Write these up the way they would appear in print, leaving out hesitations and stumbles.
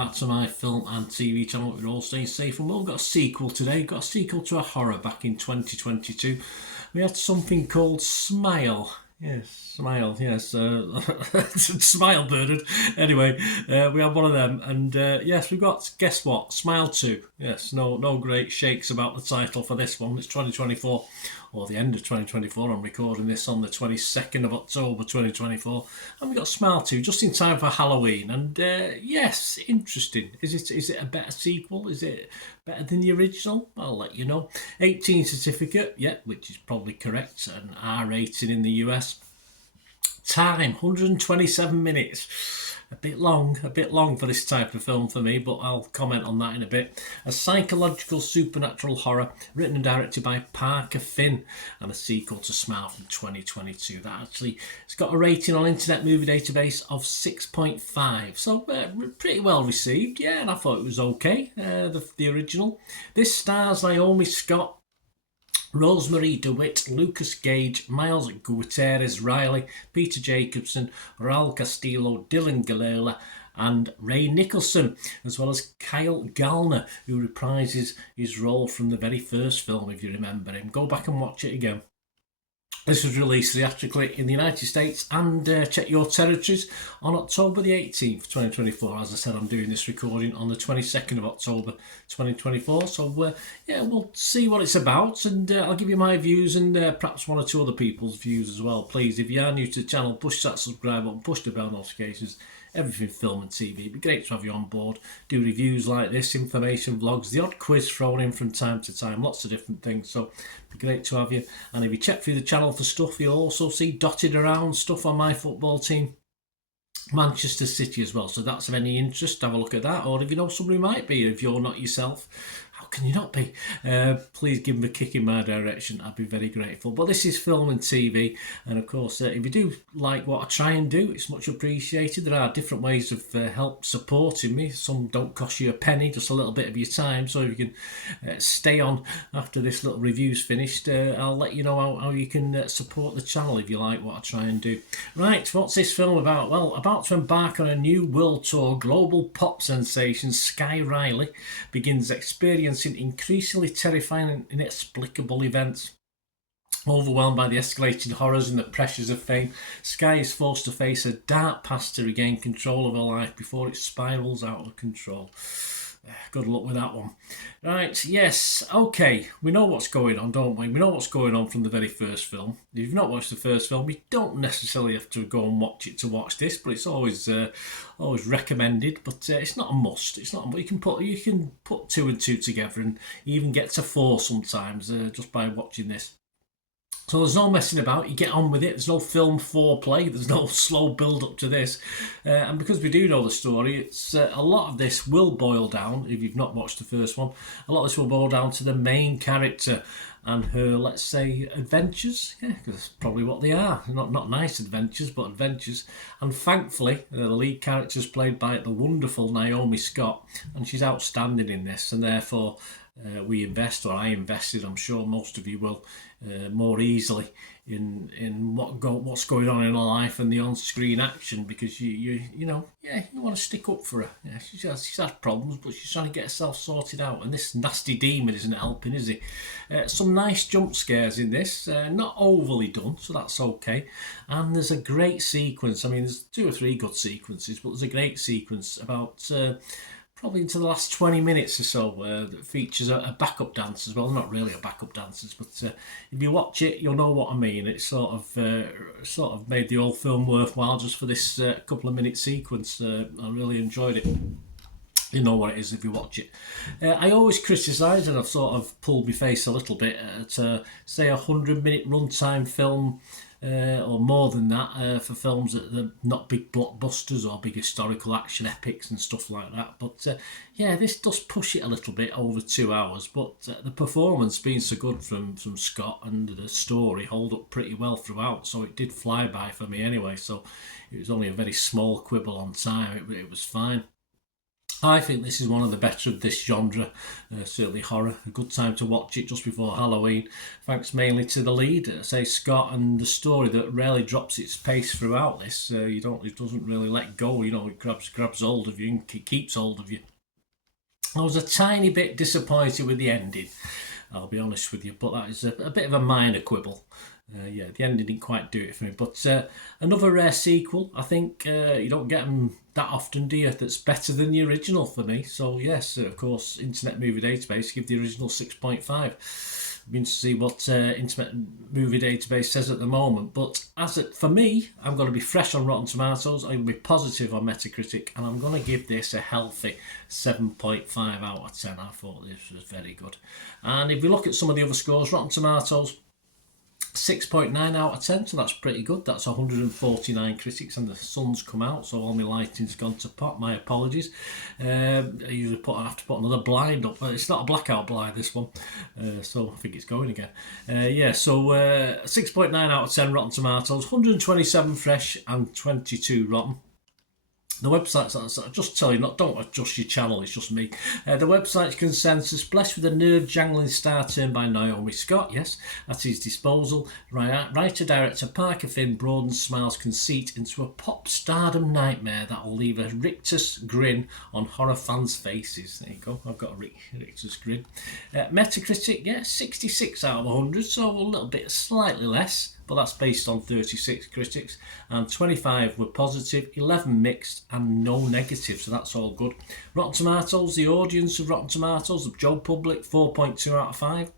back to my film and TV channel. We're all staying safe and well. We've got a sequel today. We've got a sequel to a horror back in 2022. We had something called Smile. Yes, Smile, yes. Smile burden. Anyway, we have one of them. And yes, we've got, guess what? Smile 2. Yes, no great shakes about the title for this one. It's 2024, or the end of 2024. I'm recording this on the 22nd of October 2024. And we've got Smile 2 just in time for Halloween. And yes, interesting. Is it a better sequel? Is it better than the original? I'll let you know. 18 certificate, yeah, which is probably correct. An R rating in the US. Time 127 minutes. A bit long for this type of film for me, but I'll comment on that in a bit. A psychological supernatural horror written and directed by Parker Finn, and a sequel to Smile from 2022. That actually, it's got a rating on Internet Movie Database of 6.5, so pretty well received, yeah, and I thought it was okay, the original. This stars Naomi Scott, Rosemary DeWitt, Lucas Gage, Miles Gutierrez Riley, Peter Jacobson, Raul Castillo, Dylan Gallela and Ray Nicholson, as well as Kyle Gallner, who reprises his role from the very first film, if you remember him. Go back and watch it again. This was released theatrically in the United States and check your territories on October the 18th, 2024. As I said, I'm doing this recording on the 22nd of October, 2024. So, yeah, we'll see what it's about, and I'll give you my views and perhaps one or two other people's views as well. Please, if you are new to the channel, push that subscribe button, push the bell notifications. Everything film and TV. It'd be great to have you on board. Do reviews like this, information vlogs, the odd quiz thrown in from time to time, lots of different things. So it'd be great to have you. And if you check through the channel for stuff, you'll also see dotted around stuff on my football team, Manchester City as well. So that's of any interest, have a look at that. Or if you know somebody who might be, if you're not yourself, how can you not be? Please give them a kick in my direction. I'd be very grateful. But this is film and TV, and of course, if you do like what I try and do, it's much appreciated. There are different ways of help supporting me. Some don't cost you a penny, just a little bit of your time. So if you can stay on after this little review's finished, I'll let you know how you can support the channel if you like what I try and do. Right, what's this film about? Well, about to embark on a new world tour, global pop sensation Sky Riley begins experiencing increasingly terrifying and inexplicable events. Overwhelmed by the escalating horrors and the pressures of fame, Sky is forced to face a dark past to regain control of her life before it spirals out of control. Good luck with that one. Right, yes, okay, we know what's going on, don't we? We know what's going on from the very first film. If you've not watched the first film, you don't necessarily have to go and watch it to watch this, but it's always recommended. But it's not a must. It's not. You can put two and two together, and even get to four sometimes just by watching this. So there's no messing about, you get on with it, there's no film foreplay, there's no slow build up to this. And because we do know the story, it's a lot of this will boil down, if you've not watched the first one, a lot of this will boil down to the main character and her, let's say, adventures. Yeah, because that's probably what they are. Not nice adventures, but adventures. And thankfully, the lead character is played by the wonderful Naomi Scott, and she's outstanding in this, and therefore I invested, I'm sure most of you will, more easily in what's going on in her life and the on-screen action, because you want to stick up for her. Yeah, she's had problems, but she's trying to get herself sorted out, and this nasty demon isn't helping, is he? Some nice jump scares in this, not overly done, so that's okay. And there's a great sequence. I mean, there's 2 or 3 good sequences, but there's a great sequence about probably into the last 20 minutes or so, that features a backup dance as well. Not really a backup dancers, but if you watch it, you'll know what I mean. It's sort of made the whole film worthwhile just for this couple of minute sequence. I really enjoyed it. You know what it is if you watch it. I always criticise, and I've sort of pulled my face a little bit, at say a 100-minute runtime film, or more than that, for films that are not big blockbusters or big historical action epics and stuff like that. But yeah, this does push it a little bit over 2 hours, but the performance being so good from Scott and the story hold up pretty well throughout, so it did fly by for me anyway. So it was only a very small quibble on time. It was fine. I think this is one of the better of this genre, certainly horror. A good time to watch it just before Halloween, thanks mainly to the lead, say Scott, and the story that rarely drops its pace throughout this. It doesn't really let go. It grabs hold of you and keeps hold of you. I was a tiny bit disappointed with the ending, I'll be honest with you, but that is a bit of a minor quibble. Yeah, the ending didn't quite do it for me. But another rare sequel, I think you don't get them that often, do you? That's better than the original for me. So yes, of course, Internet Movie Database give the original 6.5. I'm going to see what Internet Movie Database says at the moment. But for me, I'm going to be fresh on Rotten Tomatoes. I'm going to be positive on Metacritic, and I'm going to give this a healthy 7.5 out of 10. I thought this was very good. And if we look at some of the other scores, Rotten Tomatoes, 6.9 out of 10, so that's pretty good. That's 149 critics, and the sun's come out, so all my lighting's gone to pot. My apologies. I usually have to put another blind up, but it's not a blackout blind, this one, so I think it's going again. So 6.9 out of 10 Rotten Tomatoes, 127 fresh and 22 rotten. The website's, just tell you, don't adjust your channel, it's just me. The website's consensus, blessed with a nerve-jangling star turn by Naomi Scott, yes, at his disposal. Writer-director Parker Finn broadens Smile's conceit into a pop stardom nightmare that will leave a rictus grin on horror fans' faces. There you go, I've got a rictus grin. Metacritic, 66 out of 100, so a little bit, slightly less, but that's based on 36 critics, and 25 were positive, 11 mixed, and no negative, so that's all good. Rotten Tomatoes, the audience of Rotten Tomatoes, the Joe Public, 4.2 out of 5,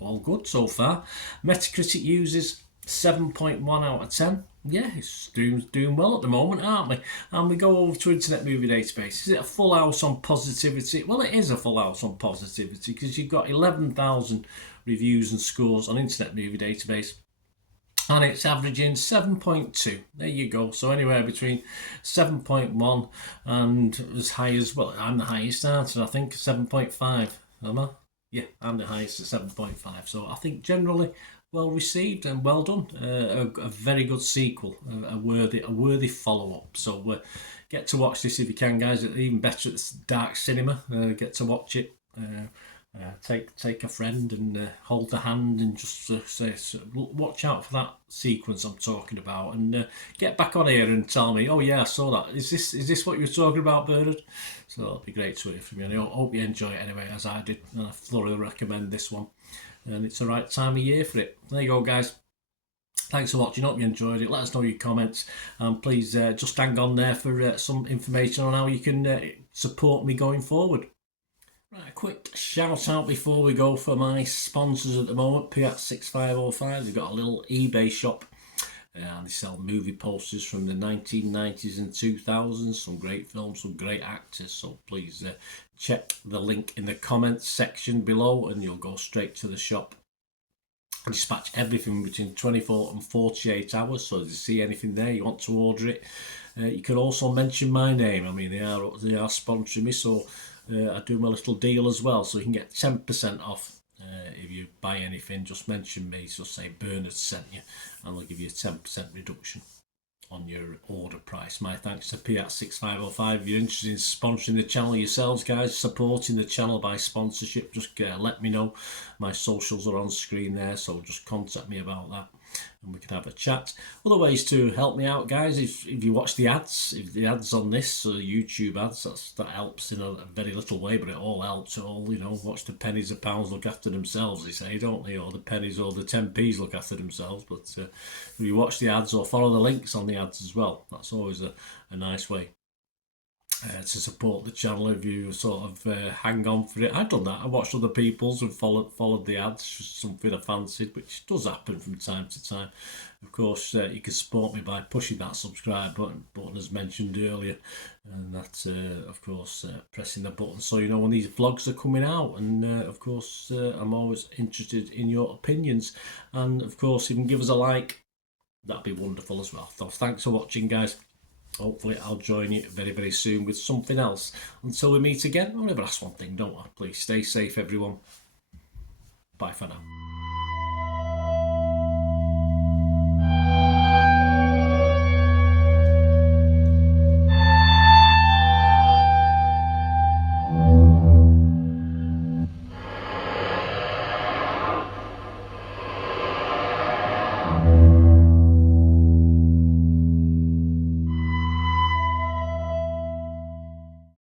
all good so far. Metacritic users, 7.1 out of 10. Yeah, it's doing well at the moment, aren't we? And we go over to Internet Movie Database. Is it a full house on positivity? Well, it is a full house on positivity, because you've got 11,000 reviews and scores on Internet Movie Database, and it's averaging 7.2. There you go. So anywhere between 7.1 and as high as, well, I'm the highest, aren't I? I think 7.5. Am I? Yeah, I'm the highest at 7.5. So I think generally well received and well done. A very good sequel, a worthy follow-up. So get to watch this if you can, guys. Even better at Dark Cinema. Get to watch it. Take a friend and hold the hand and just say, watch out for that sequence I'm talking about, and get back on here and tell me, oh yeah, I saw that. Is this what you were talking about, Bernard? So it'll be great to hear from you, and I hope you enjoy it anyway, as I did, and I thoroughly recommend this one, and it's the right time of year for it. There you go, guys. Thanks for watching. Hope you enjoyed it. Let us know your comments, and please just hang on there for some information on how you can support me going forward. Right, a quick shout out before we go for my sponsors at the moment. Piat 6505, they've got a little eBay shop, and they sell movie posters from the 1990s and 2000s, some great films, some great actors, so please check the link in the comments section below and you'll go straight to the shop. I dispatch everything between 24 and 48 hours, so if you see anything there you want to order it, you can also mention my name. I mean, they are sponsoring me, so I do my little deal as well, so you can get 10% off if you buy anything. Just mention me, so say Bernard sent you, and they'll give you a 10% reduction on your order price. My thanks to Piat 6505. If you're interested in sponsoring the channel yourselves, guys, supporting the channel by sponsorship, just let me know. My socials are on screen there, so just contact me about that and we can have a chat. Other ways to help me out, guys, if you watch the ads, if the ads on this, YouTube ads, that helps in a very little way, but it all helps. It all, watch the pennies and pounds look after themselves, they say, don't they? Or the pennies or the 10p's look after themselves. But if you watch the ads or follow the links on the ads as well, that's always a nice way to support the channel. If you sort of hang on for it, I've done that. I watched other people's and followed the ads, something I fancied, which does happen from time to time. Of course, you can support me by pushing that subscribe button as mentioned earlier, and that of course pressing the button so you know when these vlogs are coming out. And of course I'm always interested in your opinions, and of course if you can give us a like, that'd be wonderful as well. So thanks for watching, guys. Hopefully I'll join you very, very soon with something else. Until we meet again, I'll never ask one thing, don't I? Please stay safe, everyone. Bye for now.